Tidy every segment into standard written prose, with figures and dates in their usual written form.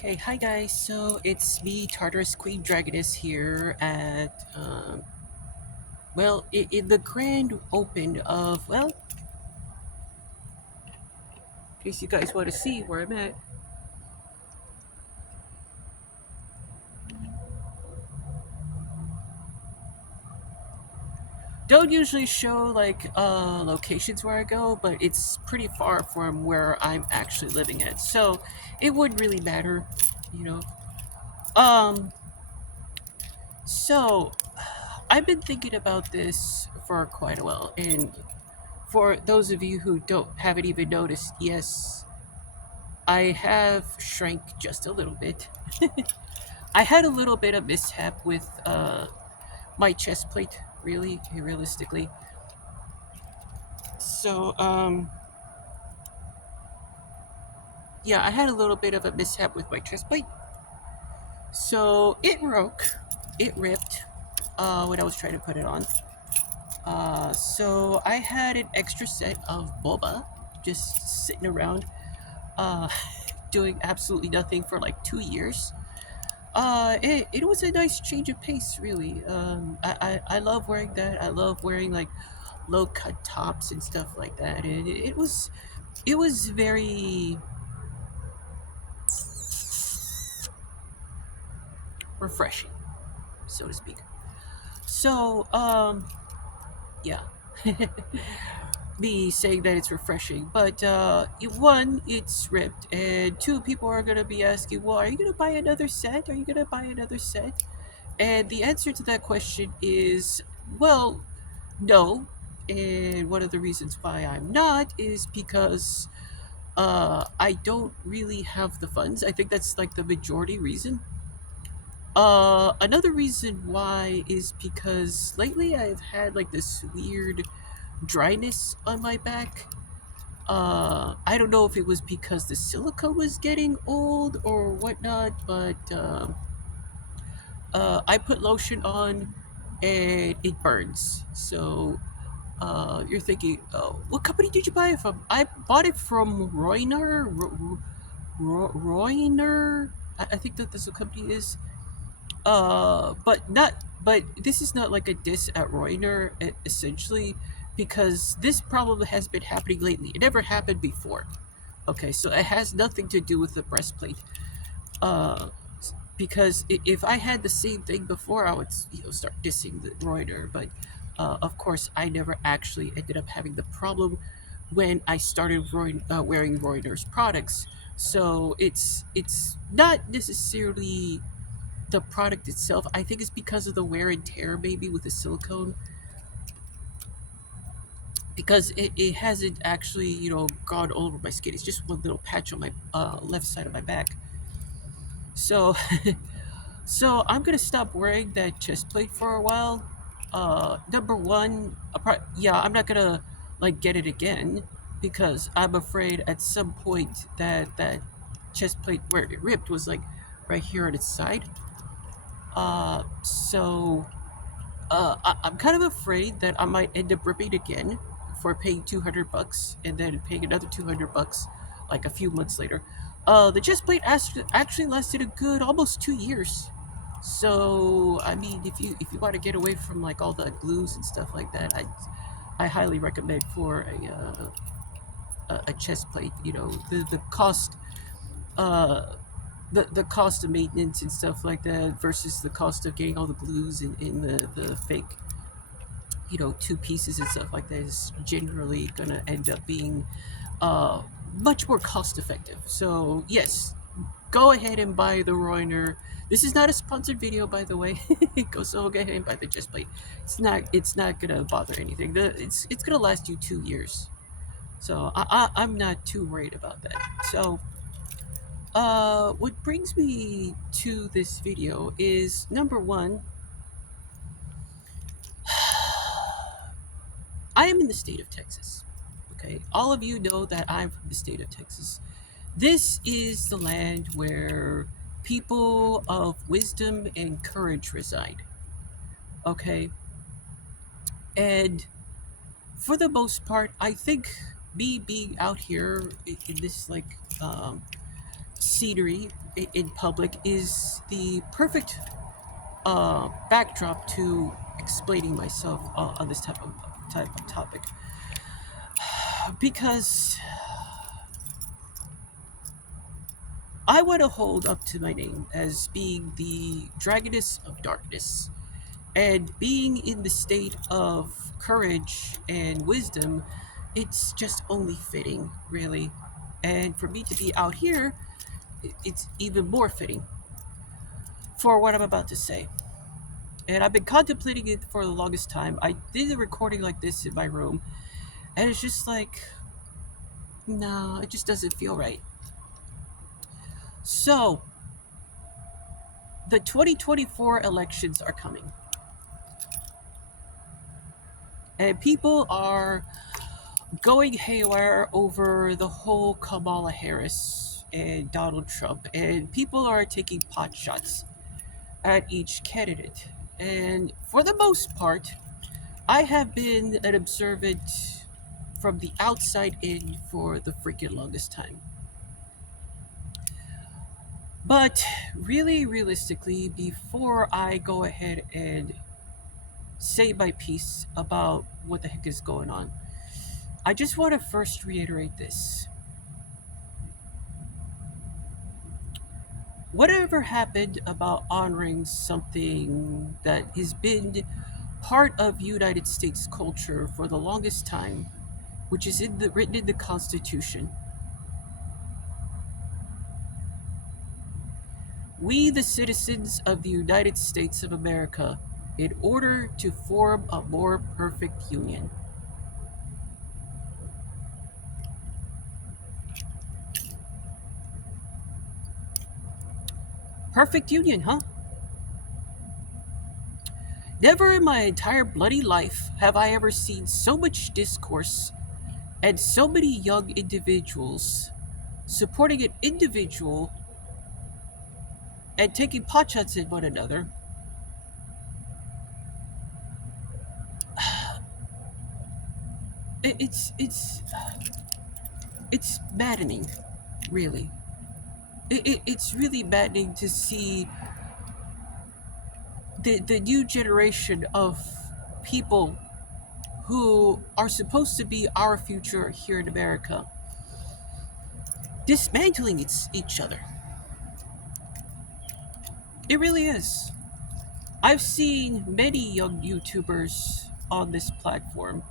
Okay, hi guys. So it's me, Tartarus Queen Dragoness here at in the grand open of in case you guys want to see where I'm at. Don't usually show like locations where I go, but it's pretty far from where I'm actually living at, so it wouldn't really matter, you know. Um, so I've been thinking about this for quite a while, and for those of you who haven't even noticed, yes, I have shrank just a little bit. I had a little bit of mishap with my chest plate, really, realistically. So, yeah, I had a little bit of a mishap with my chest plate. So it broke, it ripped when I was trying to put it on. So I had an extra set of boba just sitting around, uh, doing absolutely nothing for like 2 years. It was a nice change of pace, really. I love wearing that. I love wearing like low cut tops and stuff like that. And it was very refreshing, so to speak. So, yeah. Me saying that it's refreshing, but one, it's ripped, and two, people are gonna be asking, well, are you gonna buy another set? Are you gonna buy another set? And the answer to that question is, well, no. And one of the reasons why I'm not is because I don't really have the funds. I think that's like the majority reason. Another reason why is because lately I've had like this weird dryness on my back. I don't know if it was because the silicone was getting old or whatnot, but I put lotion on and it burns. So you're thinking, oh, what company did you buy it from? I bought it from Roiner. I think that's what company is. But not. But this is not like a diss at Roiner, essentially, because this problem has been happening lately. It never happened before. Okay, so it has nothing to do with the breastplate. Uh, because if I had the same thing before, I would start dissing the Reuter. But of course, I never actually ended up having the problem when I started wearing Reuter's products. So it's not necessarily the product itself. I think it's because of the wear and tear, maybe with the silicone, because it hasn't actually gone all over my skin. It's just one little patch on my left side of my back. So So I'm gonna stop wearing that chest plate for a while. Number one, yeah, I'm not gonna like get it again because I'm afraid at some point that chest plate where it ripped was like right here on its side. I'm kind of afraid that I might end up ripping again for paying $200 and then paying another $200 like a few months later. The chest plate actually lasted a good almost 2 years. So I mean, if you want to get away from like all the glues and stuff like that, I highly recommend for a chest plate. The cost uh the cost of maintenance and stuff like that versus the cost of getting all the glues in the fake two pieces and stuff like that is generally gonna end up being uh much more cost effective. So yes, go ahead and buy the Roiner. This is not a sponsored video, by the way. Go ahead and buy the chest plate. It's not gonna bother anything. It's gonna last you 2 years. So I'm not too worried about that. So what brings me to this video is number one, I am in the state of Texas. Okay, all of you know that I'm from the state of Texas. This is the land where people of wisdom and courage reside. Okay, and for the most part, I think me being out here in this like scenery in public is the perfect backdrop to explaining myself on this type of topic, because I want to hold up to my name as being the Dragoness of Darkness, and being in the state of courage and wisdom. It's just only fitting, really. And for me to be out here, it's even more fitting for what I'm about to say. And I've been contemplating it for the longest time. I did a recording like this in my room, and it's just like, no, it just doesn't feel right. So, the 2024 elections are coming, and people are going haywire over the whole Kamala Harris and Donald Trump, and people are taking pot shots at each candidate. And for the most part, I have been an observant from the outside in for the freaking longest time. But really, realistically, before I go ahead and say my piece about what the heck is going on, I just want to first reiterate this. Whatever happened about honoring something that has been part of United States culture for the longest time, which is written in the Constitution, we, the citizens of the United States of America, in order to form a more perfect union. Perfect union, huh? Never in my entire bloody life have I ever seen so much discourse and so many young individuals supporting an individual and taking potshots at one another. It's maddening, really. It's really maddening to see the new generation of people who are supposed to be our future here in America dismantling each other. It really is. I've seen many young YouTubers on this platform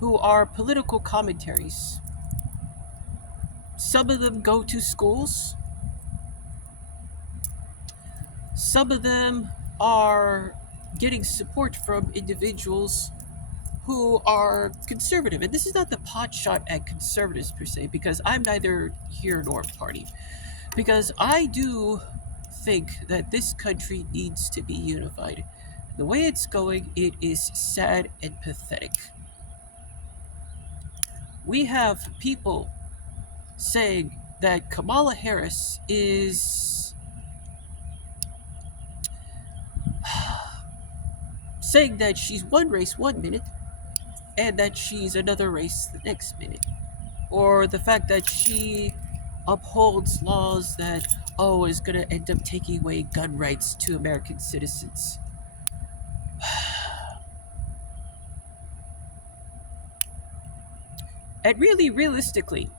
who are political commentaries. Some of them go to schools. Some of them are getting support from individuals who are conservative. And this is not the pot shot at conservatives per se, because I'm neither here nor party. Because I do think that this country needs to be unified. The way it's going, it is sad and pathetic. We have people saying that Kamala Harris is saying that she's one race one minute and that she's another race the next minute. Or the fact that she upholds laws that, is going to end up taking away gun rights to American citizens. And really, realistically,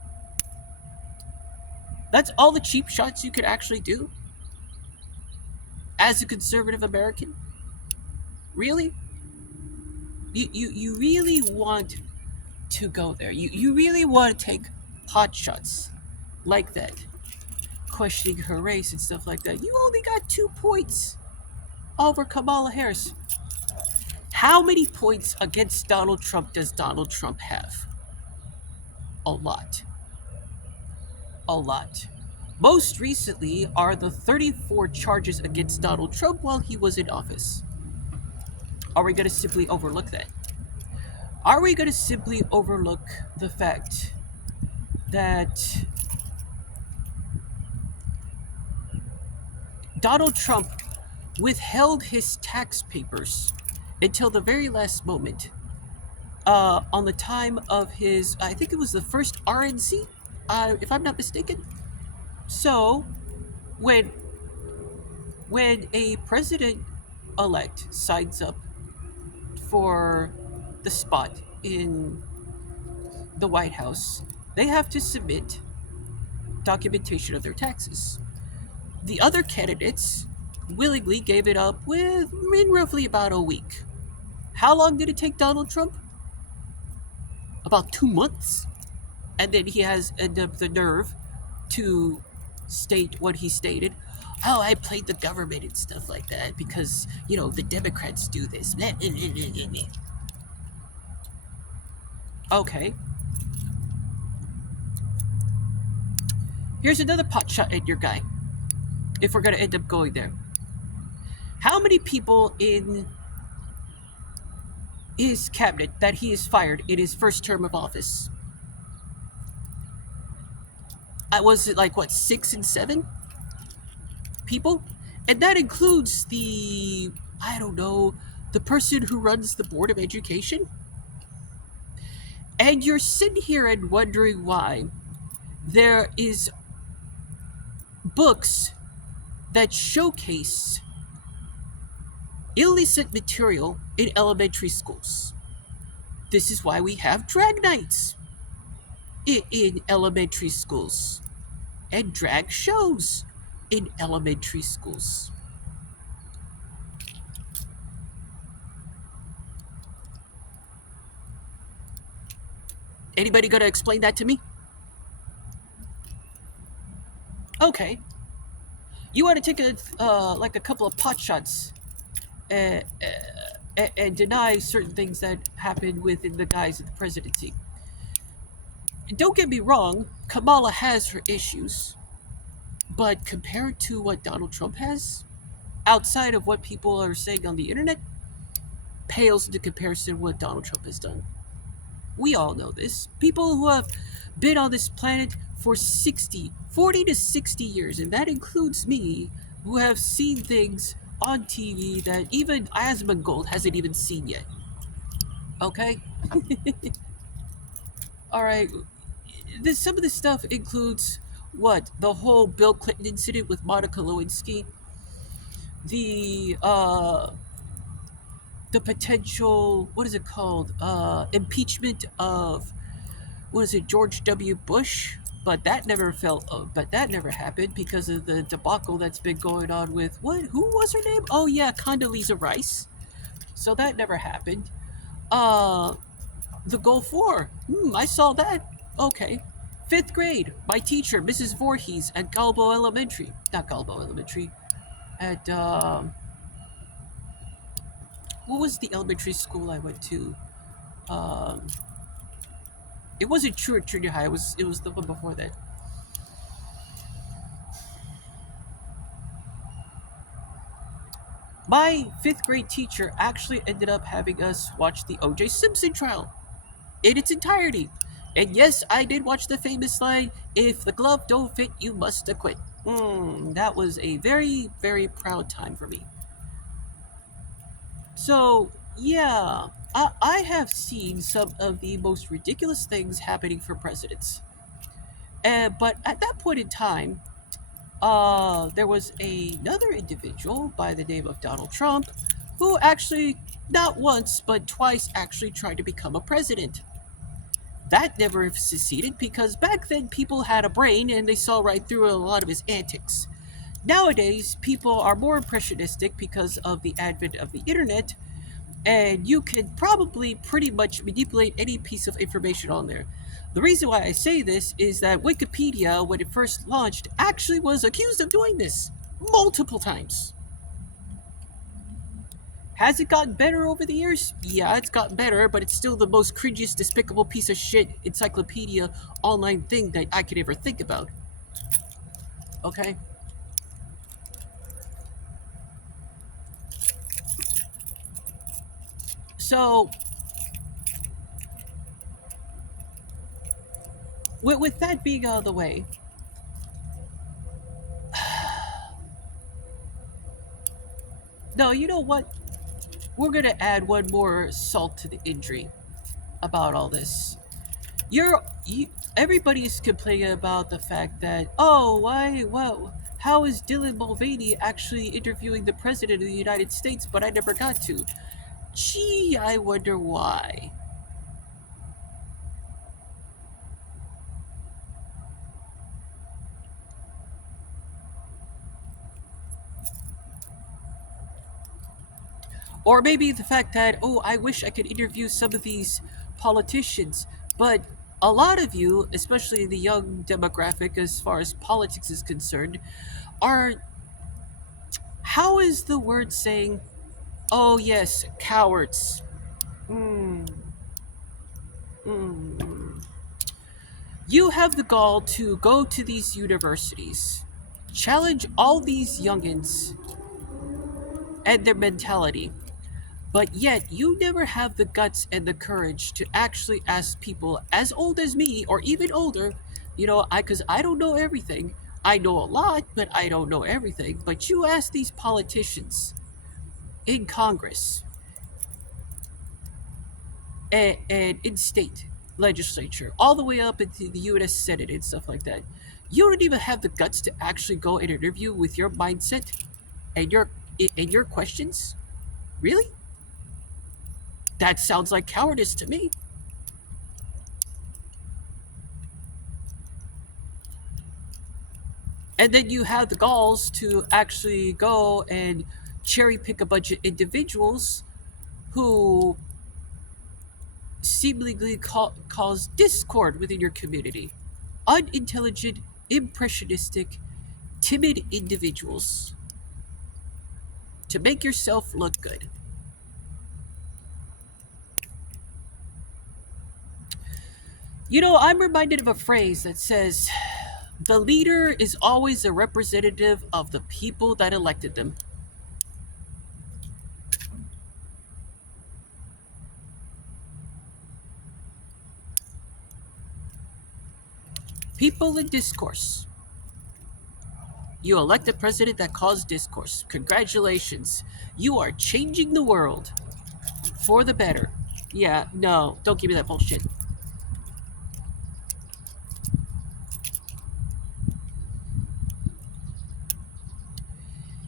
that's all the cheap shots you could actually do as a conservative American? Really? You really want to go there? You really want to take pot shots like that, questioning her race and stuff like that? You only got 2 points over Kamala Harris. How many points against Donald Trump does Donald Trump have? A lot. A lot. Most recently are the 34 charges against Donald Trump while he was in office. Are we going to simply overlook that? Are we going to simply overlook the fact that Donald Trump withheld his tax papers until the very last moment on the time of his, I think it was the first RNC, if I'm not mistaken? So when a president elect signs up for the spot in the White House, they have to submit documentation of their taxes. The other candidates willingly gave it up in roughly about a week. How long did it take Donald Trump? About 2 months. And then he has the nerve to state what he stated. Oh, I played the government and stuff like that because, the Democrats do this. Okay. Here's another pot shot at your guy, if we're going to end up going there. How many people in his cabinet that he has fired in his first term of office? Was it like, what, 6 and 7 people? And that includes I don't know, the person who runs the Board of Education? And you're sitting here and wondering why there is books that showcase illicit material in elementary schools. This is why we have drag nights in elementary schools and drag shows in elementary schools. Anybody gonna explain that to me? Okay. You want to take a couple of pot shots and deny certain things that happened within the guise of the presidency. Don't get me wrong, Kamala has her issues, but compared to what Donald Trump has, outside of what people are saying on the internet, pales into comparison what Donald Trump has done. We all know this. People who have been on this planet for 40 to 60 years, and that includes me, who have seen things on TV that even Asmongold hasn't even seen yet. Okay? Alright. Some of this stuff includes what? The whole Bill Clinton incident with Monica Lewinsky. The potential, what is it called? Impeachment of, George W. Bush? But that never happened because of the debacle that's been going on with who was her name? Oh yeah, Condoleezza Rice. So that never happened. The Gulf War. I saw that. Okay. 5th grade, my teacher, Mrs. Voorhees, at Galbo Elementary. Not Galbo Elementary. At, what was the elementary school I went to? It wasn't true at junior high. It was the one before that. My 5th grade teacher actually ended up having us watch the O.J. Simpson trial in its entirety. And yes, I did watch the famous line, "If the glove don't fit, you must acquit." That was a very, very proud time for me. So, yeah, I have seen some of the most ridiculous things happening for presidents. But at that point in time, there was another individual by the name of Donald Trump who actually, not once, but twice actually tried to become a president. That never succeeded because back then people had a brain and they saw right through a lot of his antics. Nowadays, people are more impressionistic because of the advent of the internet, and you can probably pretty much manipulate any piece of information on there. The reason why I say this is that Wikipedia, when it first launched, actually was accused of doing this multiple times. Has it gotten better over the years? Yeah, it's gotten better, but it's still the most cringiest, despicable piece of shit encyclopedia online thing that I could ever think about. Okay? So, with that being out of the way, no, you know what? We're gonna add one more salt to the injury about all this. everybody is complaining about the fact that, oh, why, well, how is Dylan Mulvaney actually interviewing the president of the United States, but I never got to? Gee, I wonder why. Or maybe the fact that, oh, I wish I could interview some of these politicians, but a lot of you, especially the young demographic as far as politics is concerned, are, how is the word saying, oh, yes, cowards. Mm, mm. You have the gall to go to these universities, challenge all these youngins and their mentality, but yet you never have the guts and the courage to actually ask people as old as me or even older, because I don't know everything. I know a lot, but I don't know everything. But you ask these politicians in Congress and in state legislature, all the way up into the U.S. Senate and stuff like that. You don't even have the guts to actually go and interview with your mindset and your questions. Really? That sounds like cowardice to me. And then you have the galls to actually go and cherry pick a bunch of individuals who seemingly cause discord within your community. Unintelligent, impressionistic, timid individuals to make yourself look good. I'm reminded of a phrase that says, the leader is always a representative of the people that elected them. People in discourse. You elect a president that caused discourse. Congratulations. You are changing the world for the better. Yeah, no, don't give me that bullshit.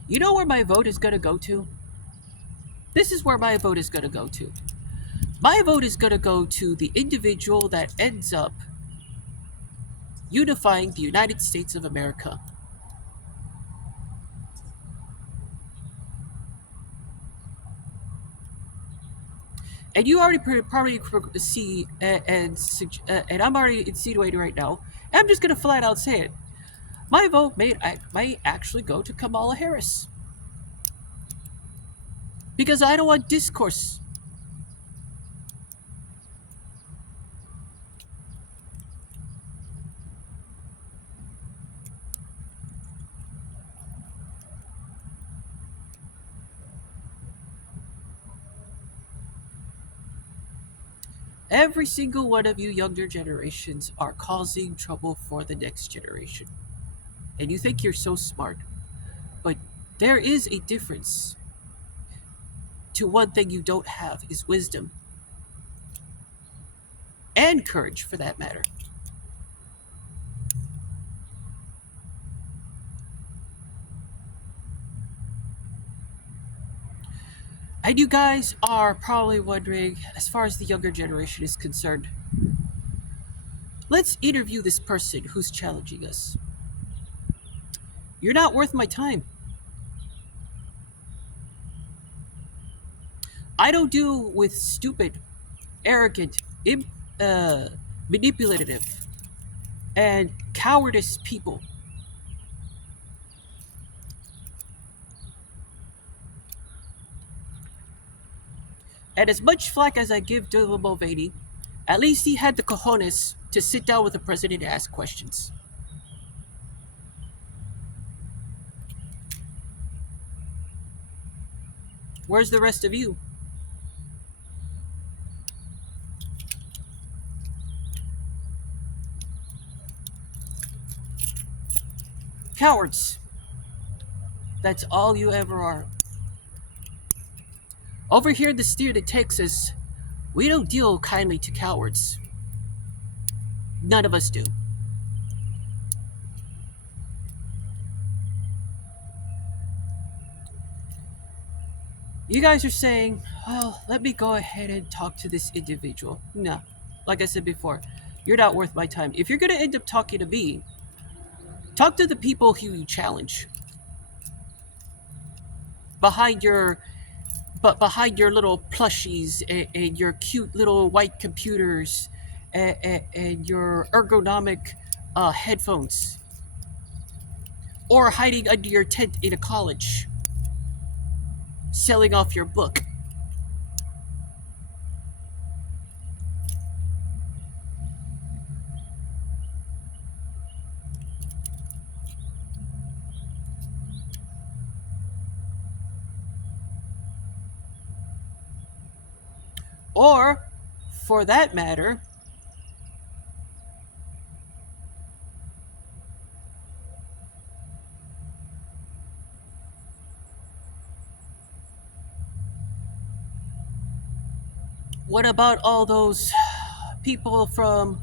You know where my vote is going to go to? This is where my vote is going to go to. My vote is going to go to the individual that ends up unifying the United States of America. And you already probably see and I'm already insinuating right now. And I'm just going to flat out say it. My vote might actually go to Kamala Harris. Because I don't want discourse. Every single one of you younger generations are causing trouble for the next generation. And you think you're so smart. But there is a difference to one thing you don't have is wisdom. And courage, for that matter. And you guys are probably wondering, as far as the younger generation is concerned, let's interview this person who's challenging us. You're not worth my time. I don't deal with stupid, arrogant, manipulative, and cowardice people. And as much flack as I give Dylan Mulvaney, at least he had the cojones to sit down with the president and ask questions. Where's the rest of you? Cowards. That's all you ever are. Over here in the state of Texas, we don't deal kindly to cowards. None of us do. You guys are saying, well, let me go ahead and talk to this individual. No. Like I said before, you're not worth my time. If you're going to end up talking to me, talk to the people who you challenge. Behind your behind your little plushies and your cute little white computers and your ergonomic headphones, or hiding under your tent in a college, selling off your book. Or, for that matter, what about all those people from,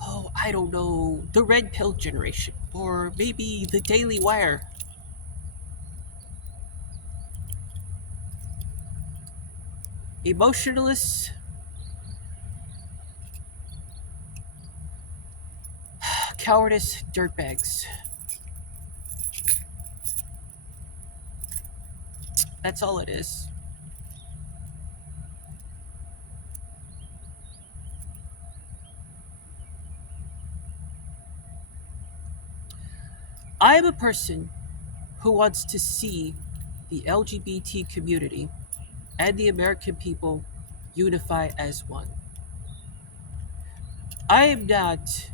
oh, I don't know, the Red Pill generation, or maybe the Daily Wire? Emotionalists, cowardice, dirtbags. That's all it is. I am a person who wants to see the LGBT community and the American people unify as one. I am not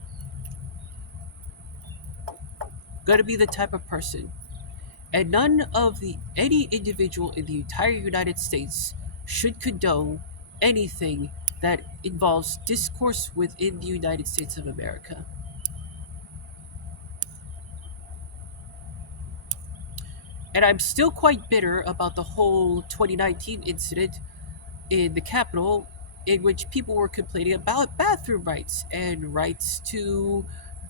going to be the type of person, and none of the any individual in the entire United States should condone anything that involves discourse within the United States of America. And I'm still quite bitter about the whole 2019 incident in the Capitol, in which people were complaining about bathroom rights and rights to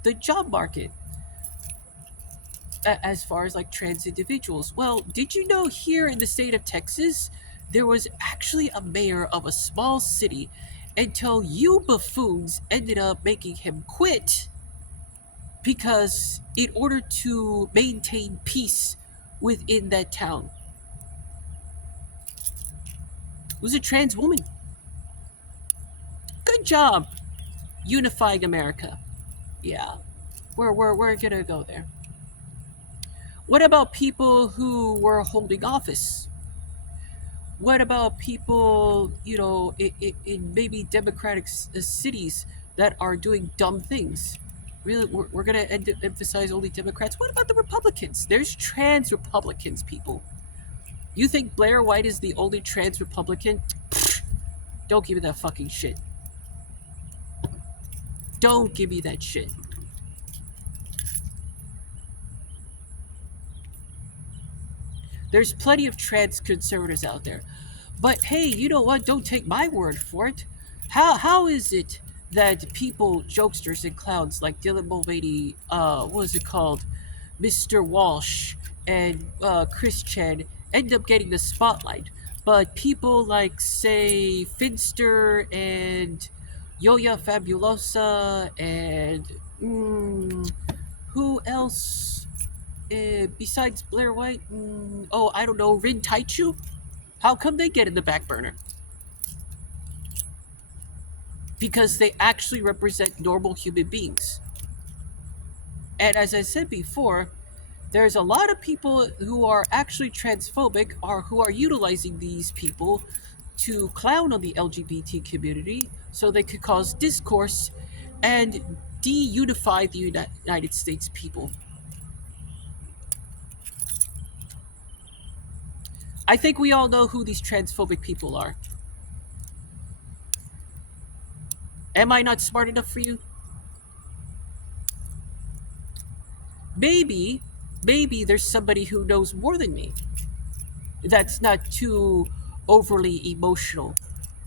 the job market as far as like trans individuals. Well, did you know here in the state of Texas, there was actually a mayor of a small city until you buffoons ended up making him quit because, in order to maintain peace within that town, it was a trans woman. Good job unifying America. Yeah, we're gonna go there. What about people who were holding office? What about people, in maybe democratic cities that are doing dumb things? Really, we're going to emphasize only Democrats. What about the Republicans? There's trans Republicans, people. You think Blair White is the only trans Republican? Don't give me that fucking shit. Don't give me that shit. There's plenty of trans conservatives out there. But hey, you know what? Don't take my word for it. How is it that people, jokesters and clowns like Dylan Mulvaney, what was it called, Mr. Walsh, and Chris Chen end up getting the spotlight, but people like, say, Finster and Yoya Fabulosa and who else besides Blair White? Oh, I don't know, Rin Taichu? How come they get in the back burner? Because they actually represent normal human beings. And as I said before, there's a lot of people who are actually transphobic or who are utilizing these people to clown on the LGBT community so they could cause discourse and de-unify the United States people. I think we all know who these transphobic people are. Am I not smart enough for you? Maybe there's somebody who knows more than me that's not too overly emotional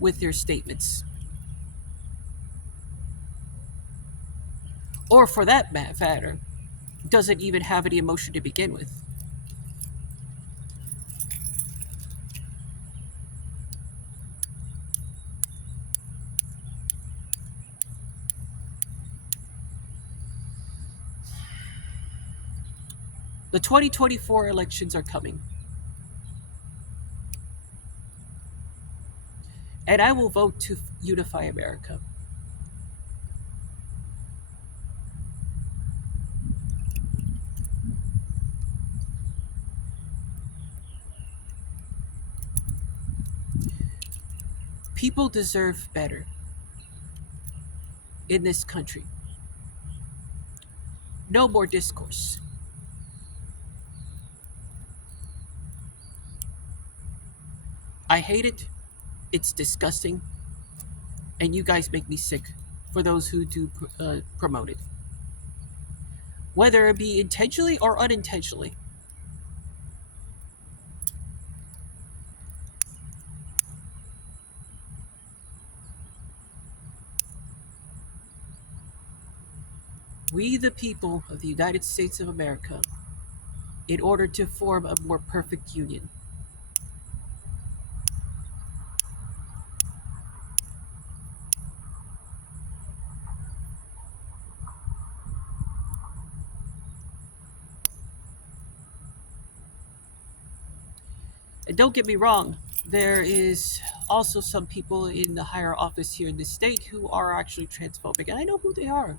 with their statements. or for that matter, doesn't even have any emotion to begin with. The 2024 elections are coming, and I will vote to unify America. People deserve better in this country. No more discourse. I hate it. It's disgusting. And you guys make me sick for those who do promote it. Whether it be intentionally or unintentionally. We, the people of the United States of America, in order to form a more perfect union, and don't get me wrong, there is also some people in the higher office here in the state who are actually transphobic, and I know who they are.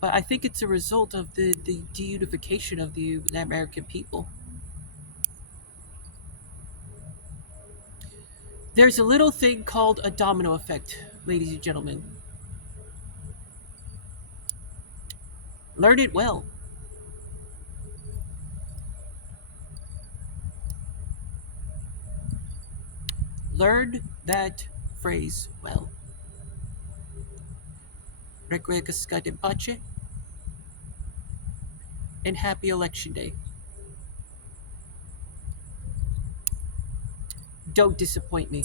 But I think it's a result of the deunification of the American people. There's a little thing called a domino effect, ladies and gentlemen. Learn it well. Learn that phrase well. Requiescat in pace, and happy election day. Don't disappoint me.